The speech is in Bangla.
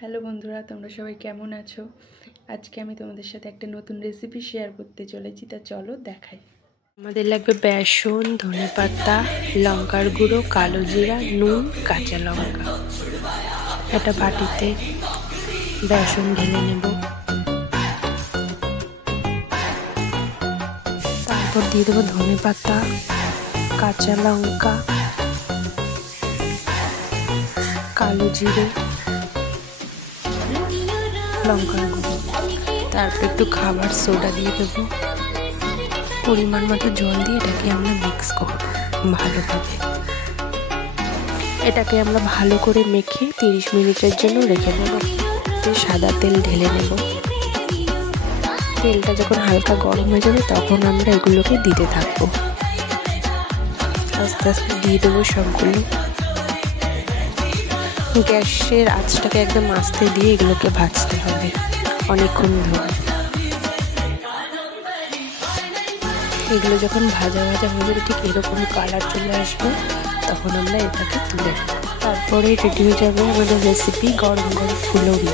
হ্যালো বন্ধুরা, তোমরা সবাই কেমন আছো? আজকে আমি তোমাদের সাথে একটা নতুন রেসিপি শেয়ার করতে চলেছি, তা চলো দেখাই। আমাদের লাগবে বেসন, ধনেপাতা, লঙ্কার গুঁড়ো, কালো জিরা, নুন, কাঁচা লঙ্কা। একটা বাটিতে বেসন ঢেলে নেব, তারপর দিয়ে দেবো ধনেপাতা, কাঁচা লঙ্কা, কালো জিরে, লঙ্কার গুঁড়ো, তারপর একটু খাবার সোডা দিয়ে দেবো। পরিমাণ মতো জল দিয়ে এটাকে আমরা মিক্স করব ভালোভাবে। এটাকে আমরা ভালো করে মেখে 30 মিনিটের জন্য রেখে দেব। সাদা তেল ঢেলে নেব। তেলটা যখন হালকা গরম হয়ে যাবে তখন আমরা এগুলোকে দিতে থাকবো। আস্তে আস্তে দিয়ে দেবো সবগুলো। গ্যাসের আঁচটাকে একদম আস্তে দিয়ে এগুলোকে ভাজতে হবে অনেকক্ষণ ধরে। এগুলো যখন ভাজা ভাজা হয়ে যাবে, ঠিক এরকম কালার চলে আসবে, তখন আমরা এটাকে তুলে তারপরে রেডি হয়ে যাবে আমাদের রেসিপি গরম গরম ফুলুরি।